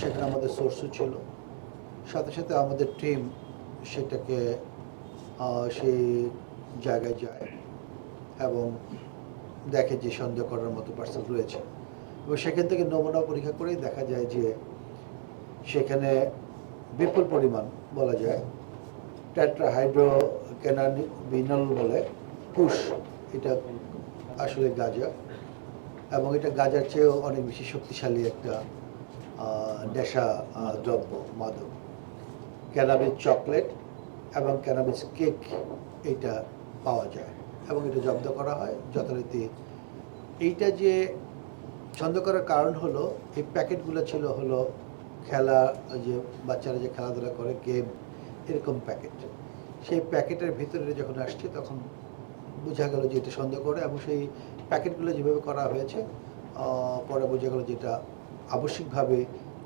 সেখানে আমাদের সোর্সও ছিল। সাথে সাথে আমাদের টিম সেটাকে সেই জায়গায় যায় এবং দেখে যে সন্দেহ করার মতো পার্সেল রয়েছে। এবং সেখান থেকে নমুনা পরীক্ষা করেই দেখা যায় যে সেখানে বিপুল পরিমাণ বলা যায় ট্যাট্রাহাইড্রো ক্যানাবিনল বলে কুশ এটা আসলে গাঁজা। এবং এটা গাজার চেয়েও অনেক বেশি শক্তিশালী একটা নেশা দ্রব্য, মাদক। ক্যানাবিস চকলেট এবং ক্যানাবিস কেক এইটা পাওয়া যায় এবং এটা জব্দ করা হয় যথারীতি। এইটা যে ছন্দ করার কারণ হলো, এই প্যাকেটগুলো ছিল হলো খেলা যে বাচ্চারা যে খেলাধুলা করে, গেম, এরকম প্যাকেট। সেই প্যাকেটের ভিতরে যখন আসছে তখন বোঝা গেল যে এটা সন্দেহ করে এবং সেই প্যাকেটগুলো যেভাবে করা হয়েছে পরে বোঝা গেল যে এটা আবশ্যিকভাবে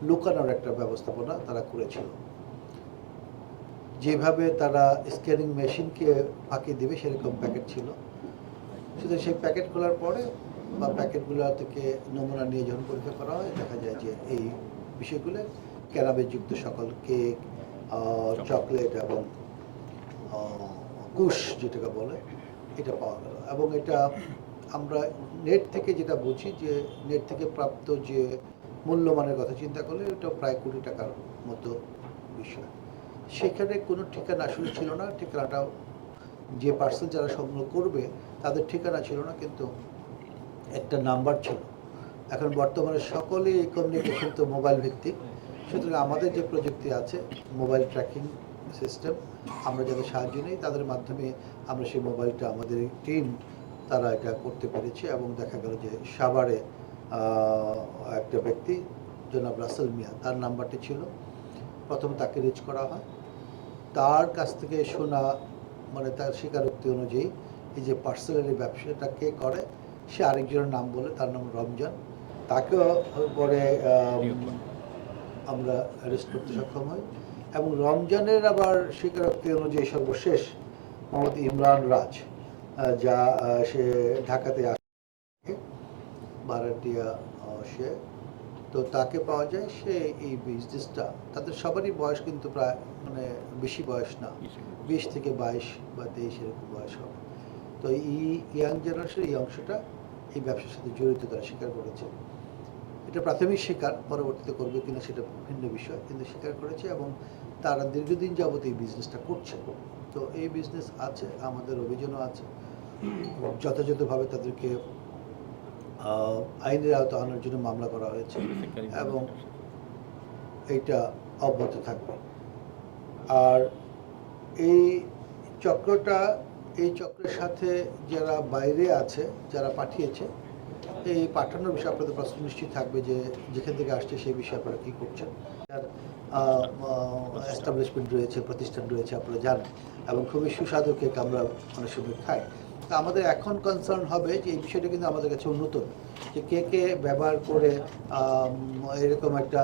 লুকানোর একটা ব্যবস্থাপনা তারা করেছিল। যেভাবে তারা স্ক্যানিং মেশিনকে ফাঁকি দেবে সেরকম প্যাকেট ছিল। সুতরাং সেই প্যাকেট খোলার পরে বা প্যাকেটগুলো থেকে নমুনা নিয়ে যখন পরীক্ষা করা হয় দেখা যায় যে এই বিষয়গুলো যুক্ত সকল কেক চকলেট। এবং কুশ যেটাকে বলে এটা পাওয়া গেল। এবং এটা আমরা নেট থেকে যেটা বুঝি যে নেট থেকে প্রাপ্ত যে মূল্যমানের কথা চিন্তা করলে এটা প্রায় কোটি টাকার মতো বিষয়। সেখানে কোনো ঠিকানা আসলে ছিল না ঠিকানাটাও যে পার্সেল যারা সংগ্রহ করবে তাদের ঠিকানা ছিল না, কিন্তু একটা নাম্বার ছিল। এখন বর্তমানে সকলেই কমিউনিকেশন তো মোবাইল ভিত্তিক। সুতরাং আমাদের যে প্রযুক্তি আছে মোবাইল ট্র্যাকিং সিস্টেম আমরা যাদের সাহায্য নিই, তাদের মাধ্যমে আমরা সেই মোবাইলটা আমাদের টিম তারা এটা করতে পেরেছে এবং দেখা গেল যে সাভারে একটা ব্যক্তি জনাব রাসেল মিয়া তার নাম্বারটি ছিল। প্রথম তাকে রিচ করা হয়। তার কাছ থেকে শোনা মানে তার স্বীকারোক্তি অনুযায়ী এই যে এই ব্যবসাটা কে করে সে আরেকজনের নাম বলে তার নাম রমজান। তাকেও পরে আম, আমরা অ্যারেস্ট করতে সক্ষম হই। এবং রমজানের আবার স্বীকারোক্তি অনুযায়ী সর্বশেষ মোহাম্মদ ইমরান রাজ যা সে ঢাকাতে আসে ভাড়াটিয়া সে। তো তাকে পাওয়া যায় সে এই বিজনেসটা তাদের সবারই বয়স কিন্তু প্রায় মানে বেশি বয়স না। বিশ থেকে বাইশ। বা তেইশ এরকম বয়স হবে। তো এই ইয়াং জেনারেশনের এই অংশটা এই ব্যবসার সাথে জড়িত তারা স্বীকার করেছে। এটা প্রাথমিক স্বীকার পরবর্তীতে করবে কিনা সেটা ভিন্ন বিষয় কিন্তু স্বীকার করেছে এবং তারা দীর্ঘদিন যাবত এই বিজনেসটা করছে। তো এই বিজনেস আছে আমাদের অভিযানও আছে। যথাযথভাবে তাদেরকে আইনের আওতা আনার জন্য মামলা করা হয়েছে এবং এটা অব্যাহত থাকবে। আর এই চক্রটা, এই চক্রের সাথে যারা বাইরে আছে, যারা পাঠিয়েছে, এই পাঠানোর বিষয়ে আপনাদের প্রশ্ন নিশ্চয়ই থাকবে যে যেখান থেকে আসছে সেই বিষয়ে আপনারা কী করছেন। এস্টাবলিশমেন্ট রয়েছে, প্রতিষ্ঠান রয়েছে, আপনারা জানেন। এবং খুবই সুস্বাদু কেক আমরা অনেক সময় খাই। তা আমাদের এখন কনসার্ন হবে যে এই বিষয়টা কিন্তু আমাদের কাছে নতুন যে কে কে ব্যবহার করে এরকম একটা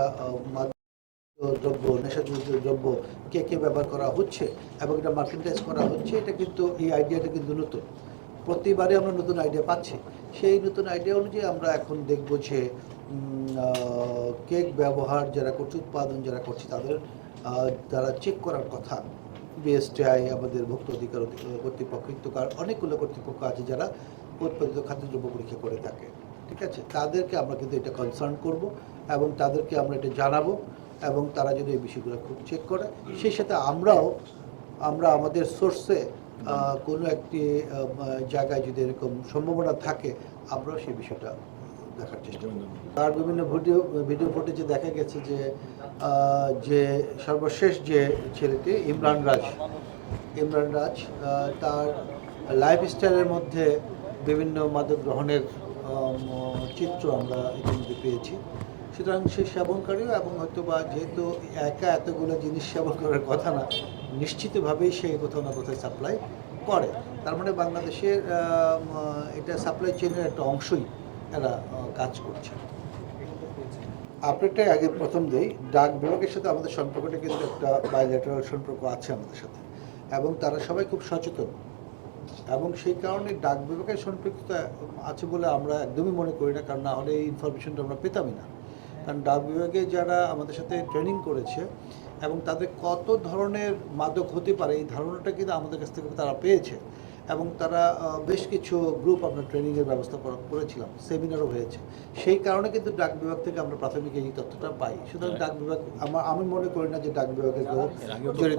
দ্রব্য নেশাযুক্ত দ্রব্য কে কে ব্যবহার করা হচ্ছে এবং এটা মার্কেটাইজ করা হচ্ছে, এটা কিন্তু এই আইডিয়াটা কিন্তু নতুন। প্রতিবারে আমরা নতুন আইডিয়া পাচ্ছি। সেই নতুন আইডিয়া অনুযায়ী আমরা এখন দেখব যে কেক ব্যবহার যারা করছে, উৎপাদন যারা করছে, তাদের তারা চেক করার কথা। বিএসটিআই, আমাদের ভোক্তা অধিকার অধি- কর্তৃপক্ষ কার- অনেকগুলো কর্তৃপক্ষ আছে যারা উৎপাদিত খাদ্যদ্রব্য পরীক্ষা করে থাকে। ঠিক আছে? তাদেরকে আমরা কিন্তু এটা কনসার্ন করব এবং তাদেরকে আমরা এটা জানাব এবং তারা যদি এই বিষয়গুলো খুব চেক করে, সেই সাথে আমরাও, আমরা আমাদের সোর্সে কোনো একটি জায়গায় যদি এরকম সম্ভাবনা থাকে, আমরাও সেই বিষয়টা দেখার চেষ্টা তার বিভিন্ন ভিডিও ভিডিও ফুটেজে দেখা গেছে যে যে সর্বশেষ যে ছেলেটি, ইমরান রাজ ইমরান রাজ তার লাইফস্টাইলের মধ্যে বিভিন্ন মাদক গ্রহণের চিত্র আমরা ইতিমধ্যে পেয়েছি। সুতরাং সে সেবনকারীও এবং হয়তো বা যেহেতু একা এতগুলো জিনিস সেবন করার কথা না, নিশ্চিতভাবেই সে কোথাও না কোথাও সাপ্লাই করে। তার মানে বাংলাদেশের এটা সাপ্লাই চেনের একটা অংশই। এরা কাজ করছে আপডেটটাই আগে প্রথম দেই। ডাক বিভাগের সাথে আমাদের সম্পর্কটা কিন্তু একটা বাইলেটারাল সম্পর্ক আছে আমাদের সাথে। এবং তারা সবাই খুব সচেতন। এবং সেই কারণে ডাক বিভাগের সম্পৃক্ততা আছে বলে আমরা একদমই মনে করি না, কারণ না হলে এই ইনফরমেশনটা আমরা পেতামই না। কারণ ডাক বিভাগে যারা আমাদের সাথে ট্রেনিং করেছে এবং তাদের কত ধরনের মাদক হতে পারে, এই ধারণাটা কিন্তু আমাদের কাছ থেকে তারা পেয়েছে। এবং তারা বেশ কিছু গ্রুপ আমরা ট্রেনিংয়ের ব্যবস্থা করা- করেছিলাম সেমিনারও হয়েছে। সেই কারণে কিন্তু ডাক বিভাগ থেকে আমরা প্রাথমিক এই তথ্যটা পাই। সুতরাং ডাক বিভাগ আমার আমি মনে করি না যে ডাক বিভাগের জড়িত।